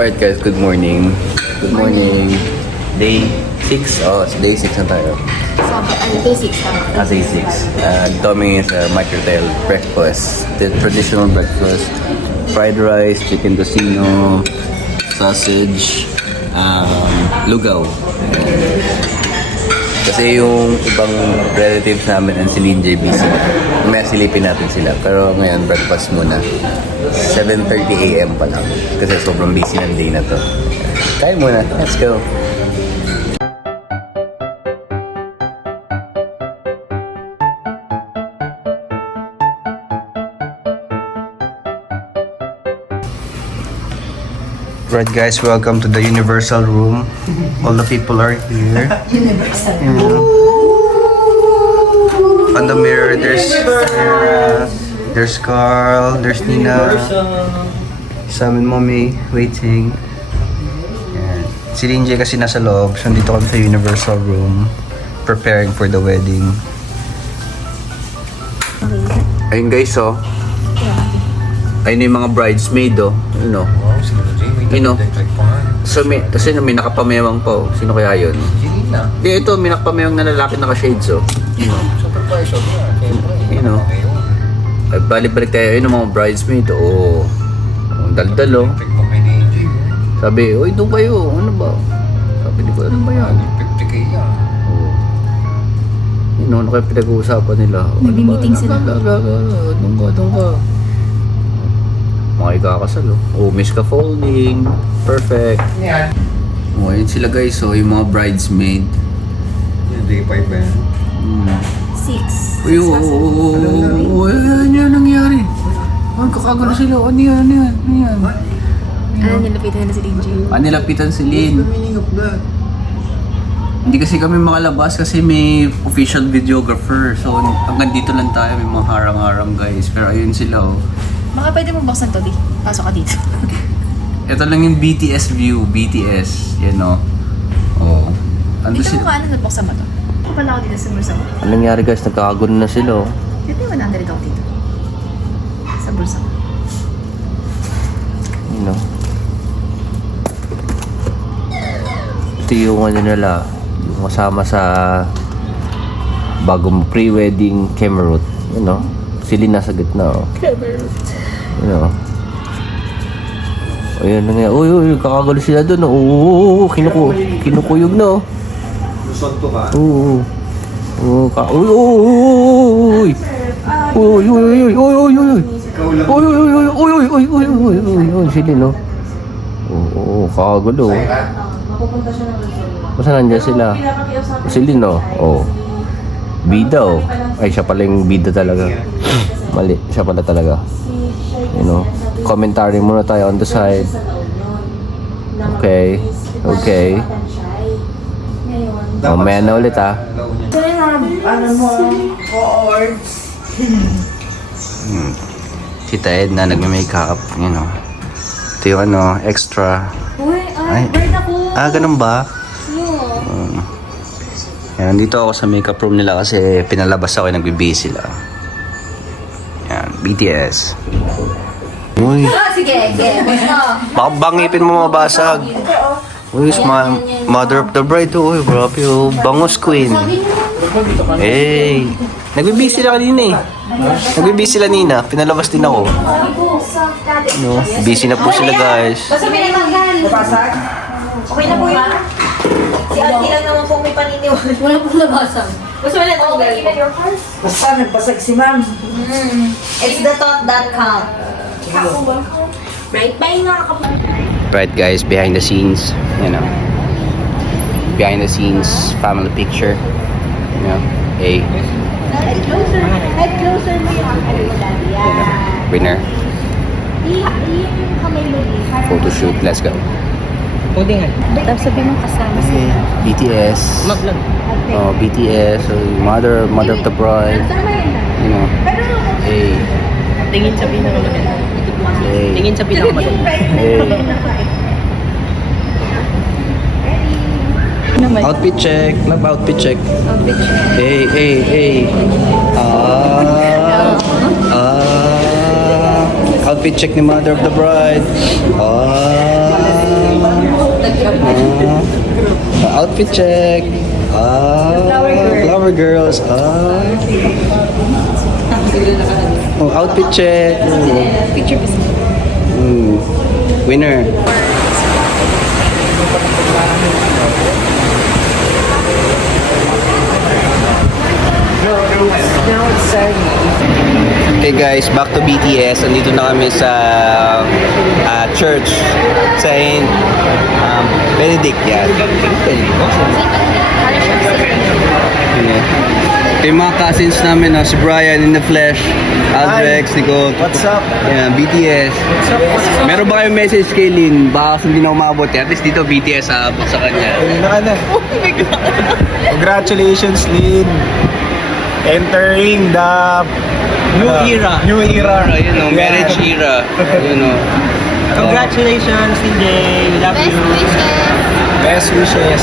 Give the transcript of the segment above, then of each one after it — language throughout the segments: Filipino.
Alright guys, good morning. Good morning. Day 6. Oh, it's day 6 na tayo. Day 6 tama. Day 6. Dito kami sa Microtel breakfast. The traditional breakfast. Fried rice, chicken tocino, sausage, lugaw. Kasi yung ibang relatives namin and si Lynn JBC, may silipin natin sila. Pero ngayon, breakfast muna. 7:30 AM pa lang. Kasi sobrang busy ng day na to. Kain muna. Let's go. Right guys, welcome to the Universal Room. All the people are here. Universal. On the mirror, there's Carl, there's Nina, Sam and Mommy waiting. Yan. Si Linjay kasi nasa loob, so dito kami sa Universal Room preparing for the wedding. Ayun guys, oh. Ayun yung mga bridesmaid, oh. You know. So may, kasi may nakapamewang pa, oh. Sino kaya yun? Di, ito, may nakapamewang na lalaki naka-shades, oh. Supervisor niya, siyempre. You know. Ay, balik-balik tayo. Ayun yung mga bridesmaid, oh. Daldal, oh. Sabi, oy, doon kayo. Ano ba? Sabi, di ko, ano ba yan? 50k yan. Oh. You know, ano kaya pinag-uusapan nila? Nag-meeting sila. Doon ka. Mga ikakasal, oh. Oh, miss ka folding. Perfect. Yan. Oh, ayun sila guys, oh. Yung mga bridesmaid. Yung day 5 ba yan? 6. Uy, oh, ano yan nangyari? Ang kakagulo sila. Ano yan? Nilapitan na si DJ. Nilapitan si Lynn. meaning of that? Hindi kasi kami makalabas kasi may official videographer. So, hanggang dito lang tayo. May mga harang-harang guys. Pero ayun sila, oh. Baka pwede mo buksan to, Di. Pasok ka dito. Ito lang yung BTS view. BTS. Yan, oh. Oh. Ando Dito mo sila. ka, nabuksan mo to. Ako pala ako dito sa bulsa ko. Anong nangyari guys? Nagkakagulo na sila, oh. Dito yung 100 ako dito. Sa bulsa ko. You know. Ito yung ano nila. Yung kasama sa bagong pre-wedding cameroon. You know. Sili nasa gitna, oh. Cameroon. You know. Ayun na nga. Uy, kakagulo sila doon. Oo, kinukuyog na, oh. Lusot to ka? Oo. Sila, no? Oo, kakagulo. Basta nandiyan sila. Sila, no? Oo. Bida, oh. Ay, siya pala yung bida talaga. Mali, siya pala talaga. You know, commentary muna tayo on the side. Okay. Mamaya na ulit, ah. Tita Edna nagme-makeup, you know. Ito yung ano, extra. Ay, ganun ba? Yan, dito ako sa makeup room nila kasi pinalabas ako, nagbe-busy sila. Yan, BTS. Uy, Sige. baka bangipin mo mabasag. Uy, mother of the bride. Uy, grabe, oh. Bangus queen. Hey, nagbe-busy sila kanina, eh. Nagbe-busy sila Nina, pinalabas din ako. No, busy na po sila guys. Basta may natanggal. Napasag? Okay na po yun. Si Auntie lang naman po may paniniwala. Wala pong nabasag. Basta may natanggal. Even your purse? Basta nagpasag si ma'am. It's the thought that count. Right, bye nga kapag. Right guys, behind the scenes, you know. Behind the scenes family picture. You know, hey. Head closer mo yung Winner. Photo shoot, let's go. Tapos sabi mo kasama sila. BTS. Oh, BTS. So, mother of the bride. You know. Hey. Tingin sa pinakamaganda. Hey. Tingin sa pinakamaganda. Hey. Outfit check. Love outfit check. Hey. Outfit check ni mother of the bride. Outfit check. Flower girls. Oh, outfit check. Picture ba? Winner. Now it's Saturday. Okay guys, back to BTS. Andito na kami sa church. Saint Benedict yan. Benedict. Ito yung mga cousins namin, si Brian in the flesh, Aldrex, Nicole. What's up? Yan, BTS. Meron ba kayong message kay Lin? Baka kasi hindi na umabot. At least dito BTS abot sa kanya. Congratulations, Lin. Entering the New era. Ayun o, marriage era. Ayun o. Congratulations, DJ. We love you. Best wishes.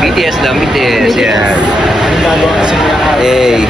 BTS lang, BTS. Yeah. Hey.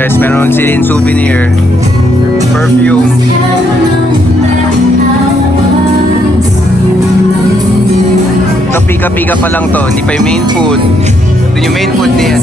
Guys, meron silin souvenir. Perfume. Ito, pika-pika pa lang to. Hindi pa yung main food. Ito yung main food niya.